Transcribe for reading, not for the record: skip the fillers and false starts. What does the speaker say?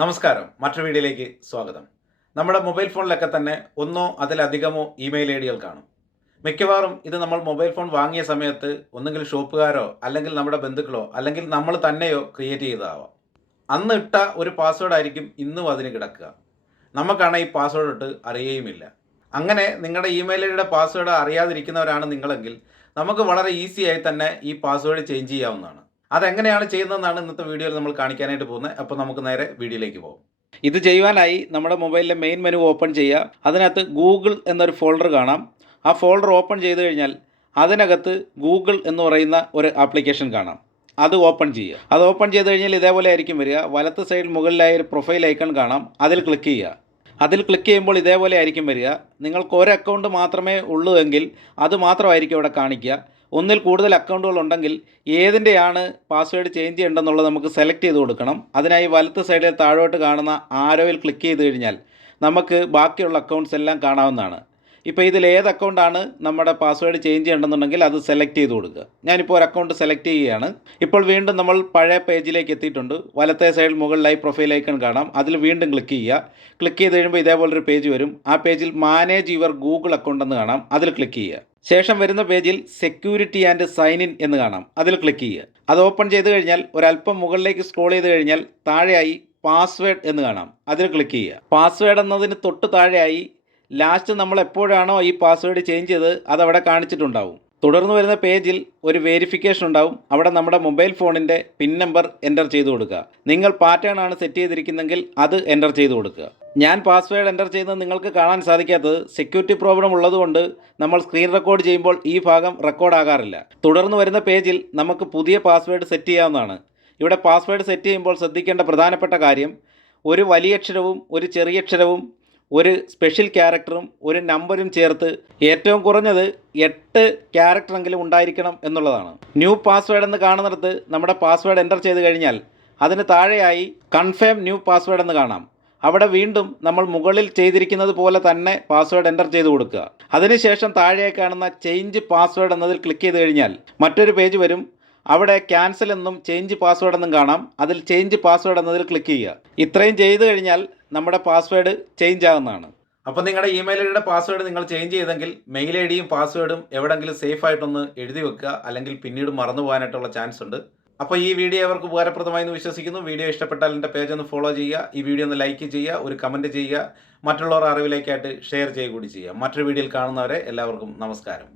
നമസ്കാരം. മറ്റൊരു വീഡിയോയിലേക്ക് സ്വാഗതം. നമ്മുടെ മൊബൈൽ ഫോണിലൊക്കെ തന്നെ ഒന്നോ അതിലധികമോ ഇമെയിൽ ഐഡികൾ കാണും. മിക്കവാറും ഇത് നമ്മൾ മൊബൈൽ ഫോൺ വാങ്ങിയ സമയത്ത് ഒന്നുകിൽ ഷോപ്പുകാരോ അല്ലെങ്കിൽ നമ്മുടെ ബന്ധുക്കളോ അല്ലെങ്കിൽ നമ്മൾ തന്നെയോ ക്രിയേറ്റ് ചെയ്തതാവാം. അന്ന് ഇട്ട ഒരു പാസ്വേഡ് ആയിരിക്കും ഇന്നും അതിന് കിടക്കുക. നമുക്കാണ് ഈ പാസ്വേഡ് ഇട്ട് അറിയുകയുമില്ല. അങ്ങനെ നിങ്ങളുടെ ഇമെയിൽ ഐഡിയുടെ പാസ്വേഡ് അറിയാതിരിക്കുന്നവരാണ് നിങ്ങളെങ്കിൽ നമുക്ക് വളരെ ഈസിയായി തന്നെ ഈ പാസ്വേഡ് ചേഞ്ച് ചെയ്യാവുന്നതാണ്. അതെങ്ങനെയാണ് ചെയ്യുന്നതെന്നാണ് ഇന്നത്തെ വീഡിയോയിൽ നമ്മൾ കാണിക്കാനായിട്ട് പോകുന്നത്. അപ്പോൾ നമുക്ക് നേരെ വീഡിയോയിലേക്ക് പോകാം. ഇത് ചെയ്യുവാനായി നമ്മുടെ മൊബൈലിലെ മെയിൻ മെനു ഓപ്പൺ ചെയ്യുക. അതിനകത്ത് ഗൂഗിൾ എന്നൊരു ഫോൾഡർ കാണാം. ആ ഫോൾഡർ ഓപ്പൺ ചെയ്ത് കഴിഞ്ഞാൽ അതിനകത്ത് ഗൂഗിൾ എന്ന് പറയുന്ന ഒരു ആപ്ലിക്കേഷൻ കാണാം. അത് ഓപ്പൺ ചെയ്യുക. അത് ഓപ്പൺ ചെയ്ത് കഴിഞ്ഞാൽ ഇതേപോലെ ആയിരിക്കും വരിക. വലത്ത് സൈഡിൽ മുകളിലായി ഒരു പ്രൊഫൈൽ ഐക്കൺ കാണാം. അതിൽ ക്ലിക്ക് ചെയ്യുക. അതിൽ ക്ലിക്ക് ചെയ്യുമ്പോൾ ഇതേപോലെ ആയിരിക്കും വരിക. നിങ്ങൾക്ക് ഒരു അക്കൗണ്ട് മാത്രമേ ഉള്ളൂ എങ്കിൽ അത് മാത്രമായിരിക്കും അവിടെ കാണിക്കുക. ഒന്നിൽ കൂടുതൽ അക്കൗണ്ടുകൾ ഉണ്ടെങ്കിൽ ഏതിൻ്റെയാണ് പാസ്വേഡ് ചേഞ്ച് ചെയ്യേണ്ടതെന്നുള്ളത് നമുക്ക് സെലക്ട് ചെയ്ത് കൊടുക്കണം. അതിനായി വലത്ത് സൈഡിൽ താഴോട്ട് കാണുന്ന ആരോയിൽ ക്ലിക്ക് ചെയ്ത് കഴിഞ്ഞാൽ നമുക്ക് ബാക്കിയുള്ള അക്കൗണ്ട്സ് എല്ലാം കാണാവുന്നതാണ്. ഇപ്പോൾ ഇതിൽ ഏത് അക്കൗണ്ടാണ് നമ്മുടെ പാസ്വേഡ് ചേഞ്ച് ചെയ്യേണ്ടതെന്നുണ്ടെങ്കിൽ അത് സെലക്ട് ചെയ്ത് കൊടുക്കുക. ഞാനിപ്പോൾ ഒരു അക്കൗണ്ട് സെലക്ട് ചെയ്യുകയാണ്. ഇപ്പോൾ വീണ്ടും നമ്മൾ പഴയ പേജിലേക്ക് എത്തിയിട്ടുണ്ട്. വലത്തെ സൈഡിൽ മുകളിലായി പ്രൊഫൈൽ ഐക്കൺ കാണാം. അതിൽ വീണ്ടും ക്ലിക്ക് ചെയ്യുക. ക്ലിക്ക് ചെയ്ത് കഴിയുമ്പോൾ ഇതേപോലൊരു പേജ് വരും. ആ പേജിൽ മാനേജ് യുവർ ഗൂഗിൾ അക്കൗണ്ട് എന്ന് കാണാം. അതിൽ ക്ലിക്ക് ചെയ്യുക. ശേഷം വരുന്ന പേജിൽ സെക്യൂരിറ്റി ആൻഡ് സൈൻ ഇൻ എന്ന് കാണാം. അതിൽ ക്ലിക്ക് ചെയ്യുക. അത് ഓപ്പൺ ചെയ്ത് കഴിഞ്ഞാൽ ഒരല്പം മുകളിലേക്ക് സ്ക്രോൾ ചെയ്ത് കഴിഞ്ഞാൽ താഴെയായി പാസ്വേഡ് എന്ന് കാണാം. അതിൽ ക്ലിക്ക് ചെയ്യുക. പാസ്വേഡ് എന്നതിന് തൊട്ട് താഴെയായി ലാസ്റ്റ് നമ്മൾ എപ്പോഴാണോ ഈ പാസ്വേഡ് ചേഞ്ച് ചെയ്തത് അതവിടെ കാണിച്ചിട്ടുണ്ടാവും. തുടർന്ന് വരുന്ന പേജിൽ ഒരു വെരിഫിക്കേഷൻ ഉണ്ടാവും. അവിടെ നമ്മുടെ മൊബൈൽ ഫോണിൻ്റെ പിൻ നമ്പർ എൻ്റർ ചെയ്ത് കൊടുക്കുക. നിങ്ങൾ പാറ്റേൺ ആണ് സെറ്റ് ചെയ്തിരിക്കുന്നതെങ്കിൽ അത് എൻ്റർ ചെയ്ത് കൊടുക്കുക. ഞാൻ പാസ്വേഡ് എൻ്റർ ചെയ്യുന്നത് നിങ്ങൾക്ക് കാണാൻ സാധിക്കാത്തത് സെക്യൂരിറ്റി പ്രോബ്ലം ഉള്ളതുകൊണ്ട് നമ്മൾ സ്ക്രീൻ റെക്കോർഡ് ചെയ്യുമ്പോൾ ഈ ഭാഗം റെക്കോർഡ് ആകാറില്ല. തുടർന്ന് വരുന്ന പേജിൽ നമുക്ക് പുതിയ പാസ്വേഡ് സെറ്റ് ചെയ്യാവുന്നതാണ്. ഇവിടെ പാസ്വേഡ് സെറ്റ് ചെയ്യുമ്പോൾ ശ്രദ്ധിക്കേണ്ട പ്രധാനപ്പെട്ട കാര്യം ഒരു വലിയ അക്ഷരവും ഒരു ചെറിയ അക്ഷരവും ഒരു സ്പെഷ്യൽ ക്യാരക്ടറും ഒരു നമ്പരും ചേർത്ത് ഏറ്റവും കുറഞ്ഞത് 8 ക്യാരക്ടറെങ്കിലും ഉണ്ടായിരിക്കണം എന്നുള്ളതാണ്. ന്യൂ പാസ്വേഡ് എന്ന് കാണുന്നിടത്ത് നമ്മുടെ പാസ്വേഡ് എൻ്റർ ചെയ്ത് കഴിഞ്ഞാൽ അതിന് താഴെയായി കൺഫേം ന്യൂ പാസ്വേഡ് എന്ന് കാണാം. അവിടെ വീണ്ടും നമ്മൾ മുകളിൽ ചെയ്തിരിക്കുന്നത് പോലെ തന്നെ പാസ്വേഡ് എൻ്റർ ചെയ്ത് കൊടുക്കുക. അതിനുശേഷം താഴെ കാണുന്ന ചേഞ്ച് പാസ്വേഡ് എന്നതിൽ ക്ലിക്ക് ചെയ്ത് കഴിഞ്ഞാൽ മറ്റൊരു പേജ് വരും. അവിടെ ക്യാൻസൽ എന്നും ചേഞ്ച് പാസ്വേഡ് എന്നും കാണാം. അതിൽ ചേഞ്ച് പാസ്വേഡ് എന്നതിൽ ക്ലിക്ക് ചെയ്യുക. ഇത്രയും ചെയ്ത് കഴിഞ്ഞാൽ നമ്മുടെ പാസ്വേഡ് ചേഞ്ച് ആകുന്നതാണ്. അപ്പോൾ നിങ്ങളുടെ ഇമെയിൽ ഐഡിയുടെ പാസ്വേഡ് നിങ്ങൾ ചേഞ്ച് ചെയ്തെങ്കിൽ മെയിൽ ഐ ഡിയും പാസ്വേഡും എവിടെയെങ്കിലും സേഫ് ആയിട്ടൊന്ന് എഴുതി വെക്കുക. അല്ലെങ്കിൽ പിന്നീട് മറന്നു പോകാനായിട്ടുള്ള ചാൻസ് ഉണ്ട്. അപ്പോൾ ഈ വീഡിയോ അവർക്ക് ഉപകാരപ്രദമായി എന്ന് വിശ്വസിക്കുന്നു. വീഡിയോ ഇഷ്ടപ്പെട്ടാൽ എൻ്റെ പേജ് ഒന്ന് ഫോളോ ചെയ്യുക. ഈ വീഡിയോ ഒന്ന് ലൈക്ക് ചെയ്യുക, ഒരു കമൻറ്റ് ചെയ്യുക, മറ്റുള്ളവർ അറിവിലേക്കായിട്ട് ഷെയർ ചെയ്യുക കൂടി ചെയ്യുക. മറ്റൊരു വീഡിയോയിൽ കാണുന്നവരെ എല്ലാവർക്കും നമസ്കാരം.